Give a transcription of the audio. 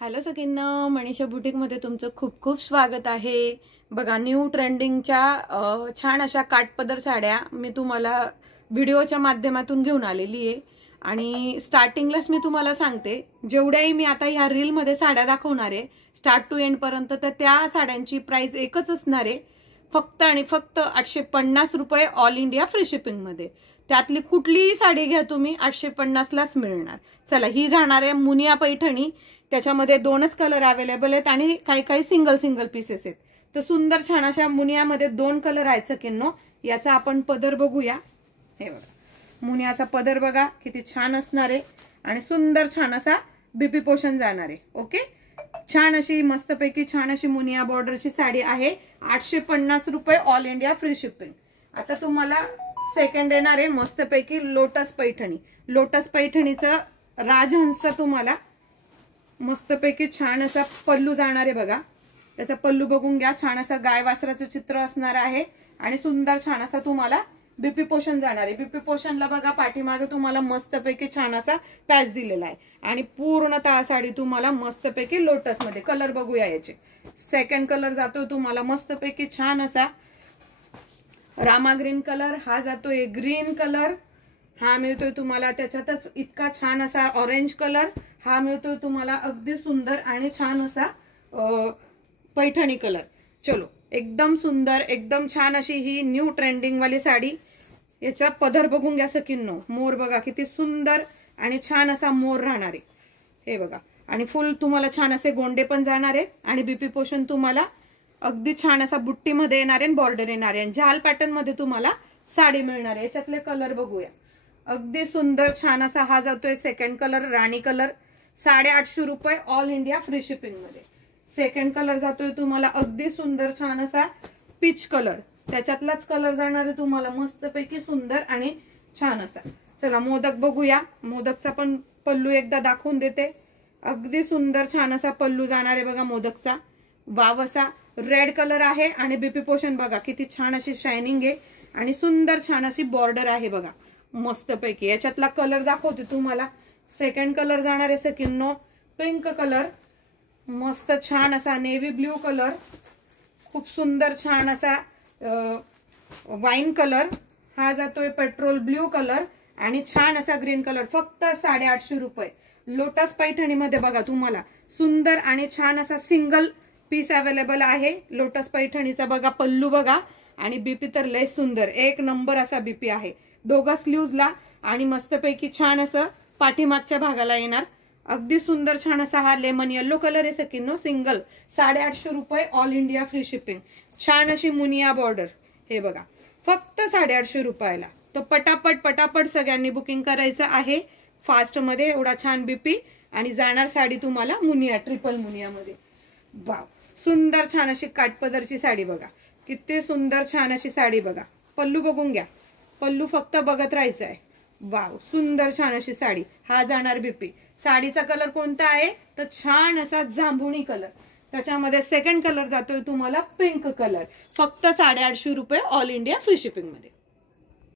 Hello सगळ्यांना, मनीषा बुटीकमध्ये तुमचं खूप खूप स्वागत आहे। बघा, न्यू ट्रेंडिंगच्या छान अशा काठपदर साड्या मी तुम्हाला व्हिडिओच्या माध्यमातून घेऊन आलेली आहे। आणि स्टार्टिंगलाच मी तुम्हाला सांगते, जेवढ्याही मी आता ह्या रील मध्ये साड्या दाखवणार आहे स्टार्ट टू एंड पर्यंत, तर त्या साड्यांची प्राइस एकच असणार आहे, फक्त आणि फक्त 850 रुपये ऑल इंडिया फ्री शिपिंग मध्ये। त्यातली कुठलीही साडी घ्या तुम्ही 850 लाच मिळणार। चला, ही राहणार आहे मुनिया पैठणी। त्याच्यामध्ये दोनच कलर अवेलेबल आहेत आणि काही काही सिंगल पीसेस आहेत। तर सुंदर छान अशा मुनियामध्ये दोन कलर आहेत सकिन्नो। याचा आपण पदर बघूया। हे बघा, मुनियाचा पदर बघा किती छान असणार आहे आणि सुंदर छान असा बीपी पोषण जाणार आहे। ओके, छान अशी मस्तपैकी छान अशी मुनिया बॉर्डरची साडी आहे। 850 रुपये ऑल इंडिया फ्री शिपिंग। आता तुम्हाला सेकंड येणार आहे मस्तपैकी लोटस पैठणी। लोटस पैठणीचं राजहंस तुम्हाला मस्तपैकी छान असा पल्लू जाणार आहे बघा। त्याचा पल्लू बघून घ्या, छान असा गाय वासराचं चित्र असणार आहे आणि सुंदर छान असा तुम्हाला बीपी पोषण जाणार आहे। बीपी पोषणला बघा पाठीमागे तुम्हाला मस्तपैकी छान असा पॅच दिलेला आहे आणि पूर्णतः साडी तुम्हाला मस्तपैकी लोटस मध्ये। कलर बघूया याचे। सेकंड कलर जातोय तुम्हाला मस्तपैकी छान असा रामा ग्रीन कलर, हा जातोय ग्रीन कलर, हा मिळतोय तुम्हाला त्याच्यातच इतका छान असा ऑरेंज कलर, हा मिळतोय तुम्हाला अगदी सुंदर आणि छान असा पैठणी कलर। चलो, एकदम सुंदर एकदम छान अशी ही न्यू ट्रेंडिंग वाली साडी। याचा पदर बघून घ्या सकिन्नो, मोर बघा किती सुंदर आणि छान असा मोर राहणार आहे। हे बघा, आणि फुल तुम्हाला छान असे गोंडे पण जाणार आहेत आणि बीपी पोषण तुम्हाला अगदी छान असा बुट्टीमध्ये येणार आहे, बॉर्डर येणार आहे, झाल पॅटर्न मध्ये तुम्हाला साडी मिळणार आहे। याच्यातले कलर बघूया, अगदी सुंदर छान असा हा जातोय सेकंड कलर राणी कलर, 850 रुपये ऑल इंडिया फ्री शिपिंग मध्ये। सेकंड कलर जातोय तुम्हाला अगदी सुंदर छान असा पीच कलर, त्याच्यातलाच कलर जाणार आहे तुम्हाला मस्तपैकी सुंदर आणि छान असा। चला, मोदक बघूया। मोदकचा पण पल्लू एकदा दाखवून देते। अगदी सुंदर छान असा पल्लू जाणार आहे बघा मोदकचा। वाव असा रेड कलर आहे आणि बीपी पोषण बघा किती छान अशी शायनिंग आहे आणि सुंदर छान अशी बॉर्डर आहे बघा मस्तपैकी। याच्यातला कलर दाखवते तुम्हाला। सेकंड कलर जाणार आहे सकिन्नो पिंक कलर, मस्त छान असा नेव्ही ब्ल्यू कलर, खूप सुंदर छान असा वाईन कलर, हा जातोय पेट्रोल ब्ल्यू कलर आणि छान असा ग्रीन कलर। फक्त 850 रुपये। लोटस पैठणी मध्ये बघा तुम्हाला सुंदर आणि छान असा सिंगल पीस अवेलेबल आहे लोटस पैठणीचा। बघा पल्लू बघा आणि बीपी तर लय सुंदर एक नंबर असा बीपी आहे दोघा स्लीव्हजला आणि मस्तपैकी छान असं पाठीमागच्या भागाला येणार। अगदी सुंदर छान असा हा लेमन येलो कलर आहे सकिन्नो, सिंगल 850 रुपये ऑल इंडिया फ्री शिपिंग। छान अशी मुनिया बॉर्डर, हे बघा फक्त 850 रुपयाला। तर पटापट पटापट सगळ्यांनी बुकिंग करायचं आहे फास्ट मध्ये। एवढा छान बीपी आणि जाणार साडी तुम्हाला मुनिया ट्रिपल मुनिया मध्ये। वाव, सुंदर छान अशी काठपदरची साडी बघा, किती सुंदर छान अशी साडी बघा। पल्लू बघून घ्या, पल्लू फक्त बघत राहायचं आहे। वाव, सुंदर छान अशी साडी, हा जाणार बीपी। साडीचा कलर कोणता आहे तर छान असा जांभुणी कलर, त्याच्यामध्ये सेकंड कलर जातोय तुम्हाला पिंक कलर। फक्त 850 रुपये ऑल इंडिया फ्री शिपिंग मध्ये।